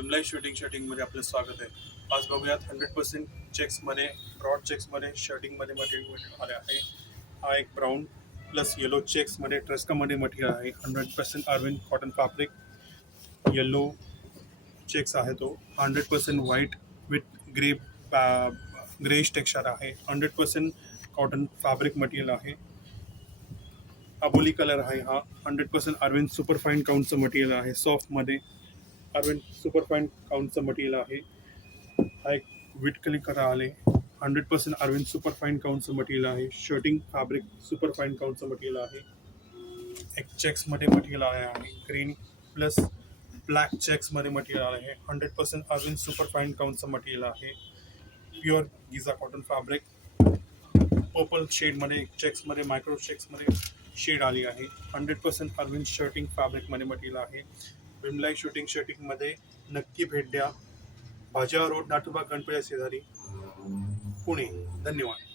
विमलाई शर्टिंगमध्ये आपलं स्वागत आहे। आज बघूयात 100% चेक्समध्ये ब्रॉड चेक्समध्ये शर्टिंगमध्ये मटेरियल आले आहे। हा एक ब्राऊन प्लस येलो चेक्समध्ये ट्रेस्कामध्ये मटेरियल आहे। 100% Arvind cotton fabric yellow checks आहे तो। 100% व्हाईट विथ ग्रेइश टेक्स्चर आहे। 100% कॉटन फॅब्रिक मटेरियल आहे। अबोली कलर आहे हा। 100% अरविंद सुपरफाईन काउंटचं मटेरियल आहे। सॉफ्टमध्ये अरविंद सुपरफाईन काउंटचं मटेरियल आहे। हा एक विट कलर आले। 100% अरविंद सुपरफाईन काउंटचं मटेरियल आहे। शर्टिंग फॅब्रिक सुपरफाईन काउंटचं मटेरियल आहे। एक चेक्समध्ये मटेरियल आले आहे। ग्रीन प्लस ब्लॅक चेक्समध्ये मटेरियल आले आहे। 100% अरविंद सुपरफाईन काउंटचं मटेरियल आहे। Pure Giza cotton fabric purple शेडमध्ये चेक्समध्ये मायक्रो चेक्समध्ये शेड आली आहे। 100% अरविंद शर्टिंग फॅब्रिकमध्ये मटेरियल आहे। विमलाई शर्टिंगमध्ये नक्की भेट द्या। भाजिया रोड, नाटुबा गणपती शेजारी, पुणे। धन्यवाद।